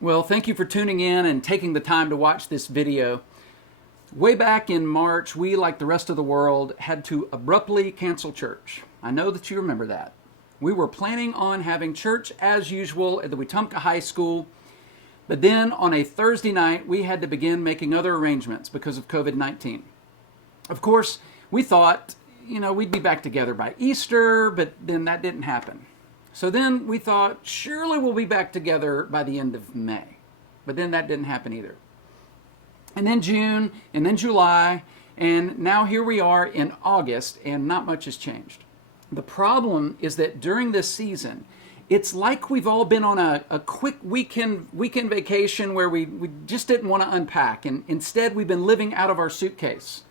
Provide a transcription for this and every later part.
Well, thank you for tuning in and taking the time to watch this video. Way back in March, we, like the rest of the world, had to abruptly cancel church. I know that you remember that. We were planning on having church as usual at the Wetumpka High School, but then on a Thursday night, we had to begin making other arrangements because of COVID-19. Of course, we thought, we'd be back together by Easter, but then that didn't happen. So then we thought, surely we'll be back together by the end of May. But then that didn't happen either. And then June, and then July, and now here we are in August, and not much has changed. The problem is that during this season, it's like we've all been on a quick weekend vacation where we just didn't want to unpack, and instead we've been living out of our suitcase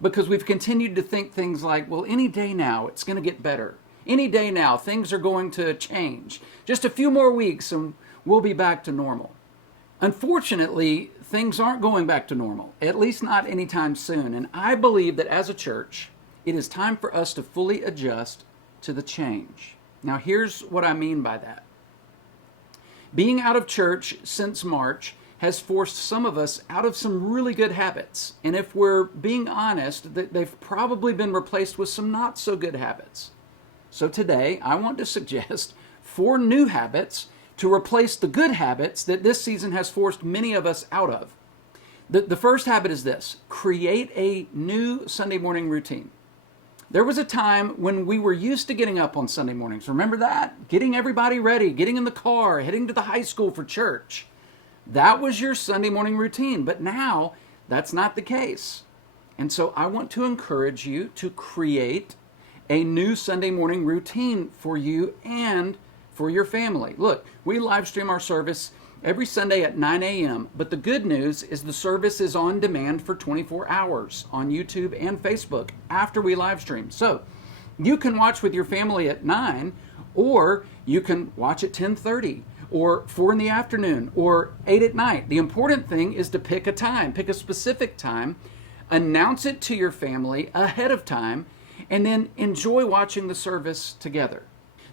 because we've continued to think things like, well, any day now it's going to get better. Any day now, things are going to change. Just a few more weeks and we'll be back to normal. Unfortunately, things aren't going back to normal, at least not anytime soon. And I believe that as a church, it is time for us to fully adjust to the change. Now, here's what I mean by that. Being out of church since March has forced some of us out of some really good habits. And if we're being honest, they've probably been replaced with some not so good habits. So today, I want to suggest 4 new habits to replace the good habits that this season has forced many of us out of. The first habit is this: create a new Sunday morning routine. There was a time when we were used to getting up on Sunday mornings. Remember that? Getting everybody ready, getting in the car, heading to the high school for church. That was your Sunday morning routine. But now, that's not the case. And so I want to encourage you to create a new Sunday morning routine for you and for your family. Look, we live stream our service every Sunday at 9 a.m., but the good news is the service is on demand for 24 hours on YouTube and Facebook after we live stream. So you can watch with your family at 9, or you can watch at 10:30, or 4 in the afternoon, or 8 at night. The important thing is to pick a time, pick a specific time, announce it to your family ahead of time, and then enjoy watching the service together.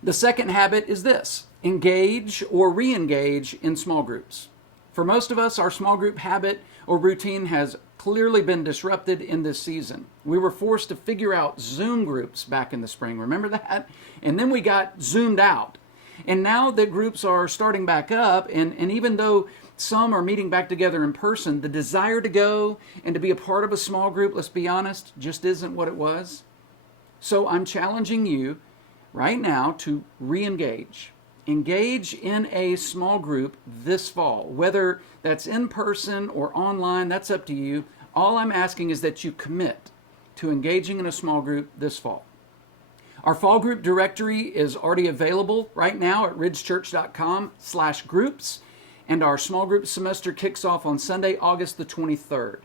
The second habit is this: engage or re-engage in small groups. For most of us, our small group habit or routine has clearly been disrupted in this season. We were forced to figure out Zoom groups back in the spring. Remember that? And then we got zoomed out. And now that groups are starting back up, and even though some are meeting back together in person, the desire to go and to be a part of a small group, let's be honest, just isn't what it was. So I'm challenging you right now to re-engage. Engage in a small group this fall. Whether that's in person or online, that's up to you. All I'm asking is that you commit to engaging in a small group this fall. Our fall group directory is already available right now at ridgechurch.com/groups, and our small group semester kicks off on Sunday, August the 23rd.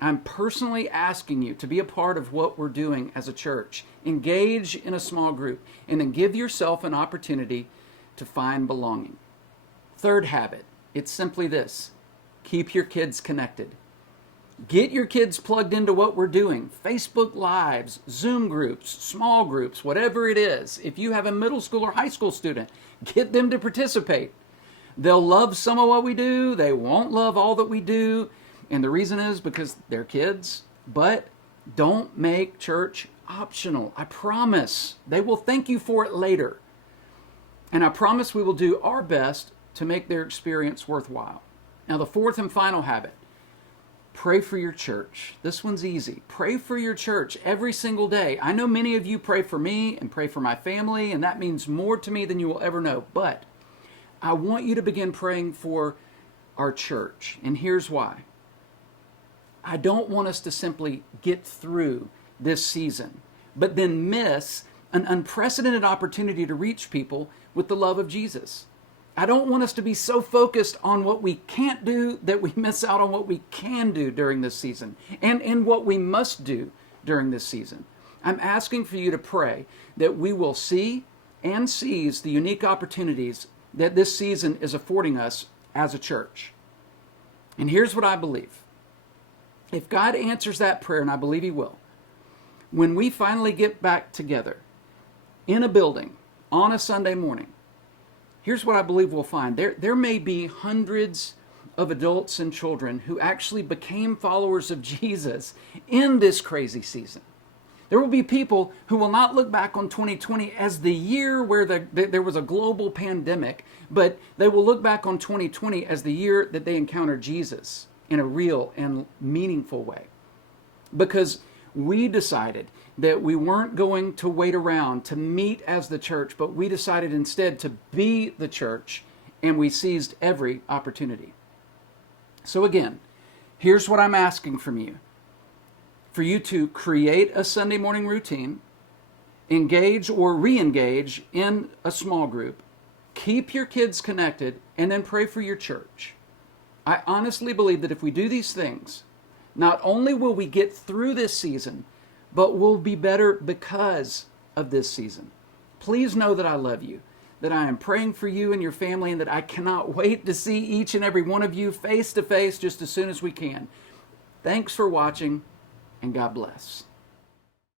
I'm personally asking you to be a part of what we're doing as a church. Engage in a small group, and then give yourself an opportunity to find belonging. Third habit, it's simply this: keep your kids connected. Get your kids plugged into what we're doing. Facebook Lives, Zoom groups, small groups, whatever it is. If you have a middle school or high school student, get them to participate. They'll love some of what we do. They won't love all that we do. And the reason is because they're kids. But don't make church optional. I promise they will thank you for it later. And I promise we will do our best to make their experience worthwhile. Now, the fourth and final habit: pray for your church. This one's easy. Pray for your church every single day. I know many of you pray for me and pray for my family, and that means more to me than you will ever know. But I want you to begin praying for our church. And here's why. I don't want us to simply get through this season, but then miss an unprecedented opportunity to reach people with the love of Jesus. I don't want us to be so focused on what we can't do that we miss out on what we can do during this season and what we must do during this season. I'm asking for you to pray that we will see and seize the unique opportunities that this season is affording us as a church. And here's what I believe. If God answers that prayer, and I believe He will, when we finally get back together in a building on a Sunday morning, here's what I believe we'll find. There may be hundreds of adults and children who actually became followers of Jesus in this crazy season. There will be people who will not look back on 2020 as the year where there was a global pandemic, but they will look back on 2020 as the year that they encountered Jesus in a real and meaningful way. Because we decided that we weren't going to wait around to meet as the church, but we decided instead to be the church, and we seized every opportunity. So again, here's what I'm asking from you. For you to create a Sunday morning routine, engage or re-engage in a small group, keep your kids connected, and then pray for your church. I honestly believe that if we do these things, not only will we get through this season, but we'll be better because of this season. Please know that I love you, that I am praying for you and your family, and that I cannot wait to see each and every one of you face to face just as soon as we can. Thanks for watching, and God bless.